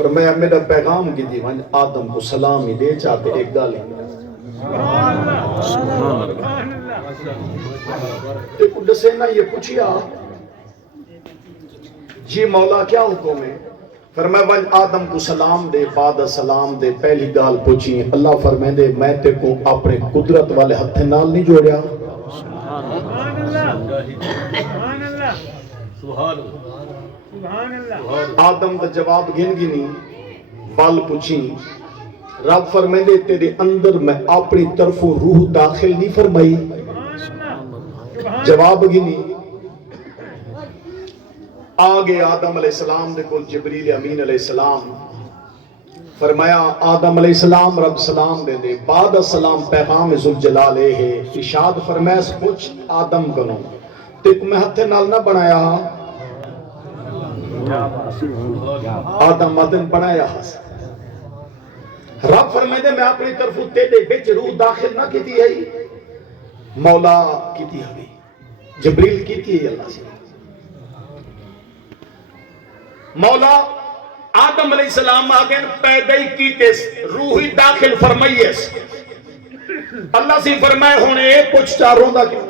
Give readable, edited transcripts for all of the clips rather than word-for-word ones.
فرمایا میرا پیغام کی دی ون آدم کو سلام ہی دے چاہتے ایک گال ایک دسے نا یہ پوچھیا جی مولا کیا حکم ہے؟ فرمایا ون آدم کو سلام دے بعد سلام دے پہلی گال پوچھی اللہ فرمائے دے میں تے کو اپنے قدرت والے ہتھے نال نہیں جوڑیا آدم دا جواب گھن گنی بال پوچھی رب فرمائے دے تیرے اندر میں اپنی طرف روح داخل نہیں فرمائی جواب گنی آگے آدم علیہ السلام دے کل جبریل امین علیہ السلام فرمایا آدم علیہ السلام رب سلام دے دے بعد السلام پیغام ذوالجلال ہے ارشاد فرمایا پوچھ آدم کنو تے میں ہتھے نال نہ بنایا آدم مدن بنایا رب فرمائے دے میں اپنی طرف تیرے بچ روح داخل نہ کیتی ہے مولا کیتی ہے جبریل کیتی ہے اللہ سے مولا آدم علیہ السلام آگئے پیدا ہی کیتے روحی داخل فرمائیس اللہ سے فرمائے ہونے ایک کچھ چاروں دا کیوں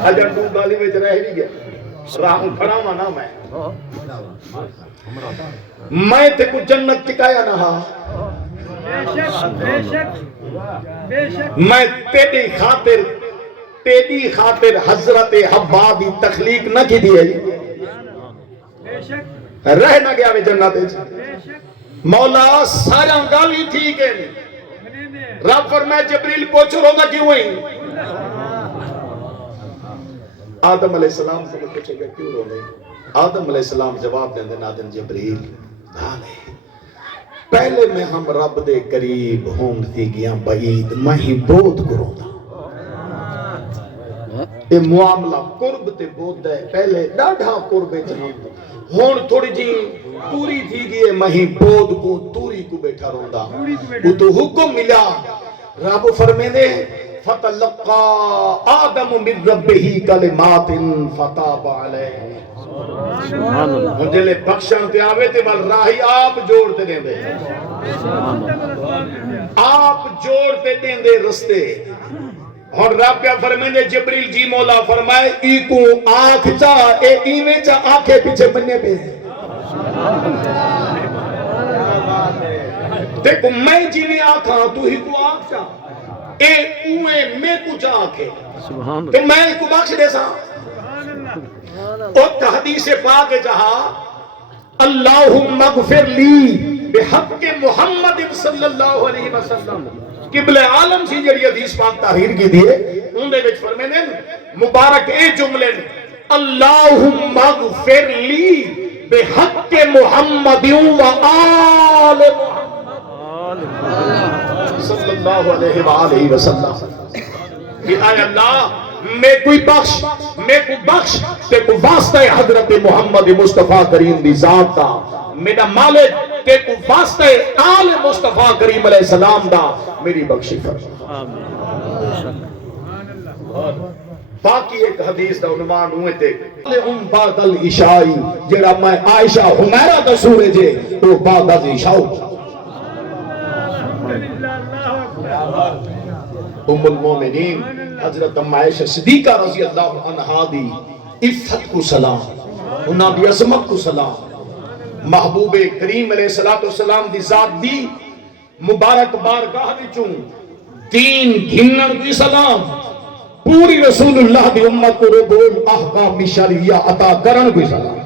اجر تو گالی میں رہ نہیں گیا راہ کھڑا مانا میں تے کو جنت ٹکایا نہ میں تیری خاطر حضرت حوا دی تخلیق نہ کی دی رہ نہ گیا میں جنت مولا سارا گالی ٹھیک ہے رب فرمائے جبریل پوچھ رونا کیوں ہوئی آدم علیہ السلام سے پوچھے گا کیوں رونے آدم علیہ السلام جواب دیں دے نادن جبریل پہلے میں ہم رب دے قریب ہوں تھی گیا بعید میں ہی بہت کروں دا یہ معاملہ قرب تے بہت ہے پہلے ڈاڑھا قربے جہاں ہون تھوڑی جی توری تھی گئے میں ہی بہت کو توری کو بیٹھا رہوں دا وہ تو حکم ملا رب فرمے دے فتلقا آدم من ربہی کلمات فتاب علیہ مجھے بخشن تے آوے تے بل راہی آپ جوڑتے دیں دے آپ جوڑتے دیں دے رستے اور رب کیا فرمائے دے جبریل جی مولا فرمائے ایکو آنکھ چاہ اے ایویں چاہ آنکھیں پیچھے بننے پہ دیکھو میں جینے آنکھاں تو ہی کو آنکھ چاہ اے اوے میں کچھ آنکھیں تو میں کو بخش دے سا اور حدیث پاک جہاں اللہم اغفر لی بحق محمد صلی اللہ علیہ وسلم قبل عالم سی جڑی حدیث پاک تحریر کی دیئے ان دے وچ فرمائے نے مبارک اے جملے اللہم اغفر لی بحق محمد و آل محمد صلی اللہ علیہ وآلہ وسلم کہ آئے اللہ میں کوئی بخش تے کو واسطہ حضرت محمد مصطفیٰ کریم دی ذات دا میرا مالک تے کو واسطہ آل مصطفیٰ کریم علیہ السلام دا میری بخشی فرما باقی ایک حدیث دا عنوان ہوئے تے ان بعد العشائی جڑا میں عائشہ حمیرہ دا سورے جے وہ بعد العشاء ام المومنین حضرت عائشہ صدیقہ رضی اللہ عنہا دی عفت کو سلام انہاں دی عظمت کو سلام محبوب کریم علیہ السلام دی ذات دی مبارک بارگاہ وچوں دین گھنن دی سلام پوری رسول اللہ دی امت کو ربول احکام شرعیہ عطا کرن دی سلام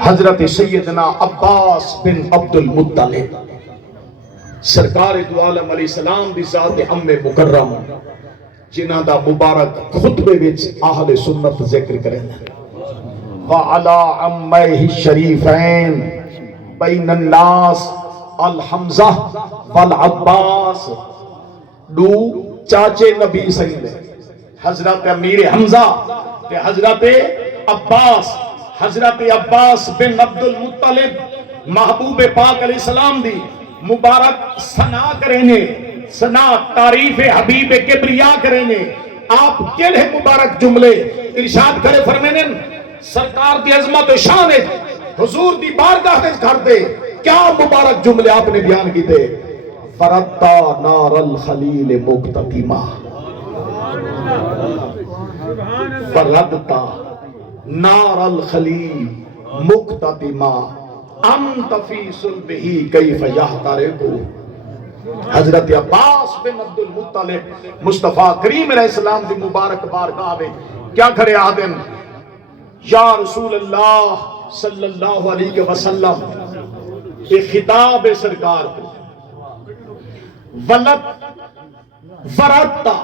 حضرت سیدنا عباس بن عبد المطلب سرکار دو عالم علیہ السلام دی ذات ہم مکرم جنہ دا مبارک خطبے وچ اہل سنت ذکر کریں وعلا عمیہ الشریفین بین الناس الحمزہ والعباس دو چاچے نبی سید حضرت امیر حمزہ تے حضرت عباس بن عبد المطلب محبوب پاک علیہ السلام دی مبارک ثنا کرنے ثنا تعریف حبیب کبریا کرنے آپ کیڑے مبارک جملے ارشاد کرے فرمینے سرکار دی عظمت و شان حضور دی بارگاہ وچ کر دے کیا مبارک جملے آپ نے بیان کیتے فرتا نار الخلیل مقتدما فرتا نار الخلیل مقتدما انت فی صلبہی کیف یحترقو حضرت عباس بن عبد المطلب مصطفیٰ کریم علیہ السلام دی مبارک بارگاہ میں کیا کھڑے آدم یا رسول اللہ صلی اللہ علیہ وسلم ایک خطاب ہے سرکار کو ورتا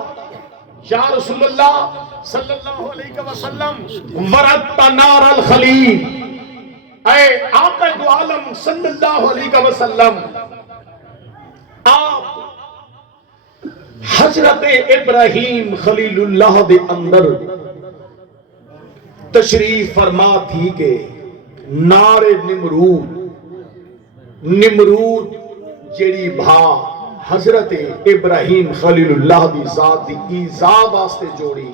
یا رسول اللہ صلی اللہ علیہ وسلم ورتا نار الخلیل اے آقا دو عالم صلی اللہ علیہ وسلم آپ حضرت ابراہیم خلیل اللہ دے اندر تشریف فرما تھی کہ نار نمرود جیڑی بھا حضرت ابراہیم خلیل اللہ دی ذات دی ایذا واسطے جوڑی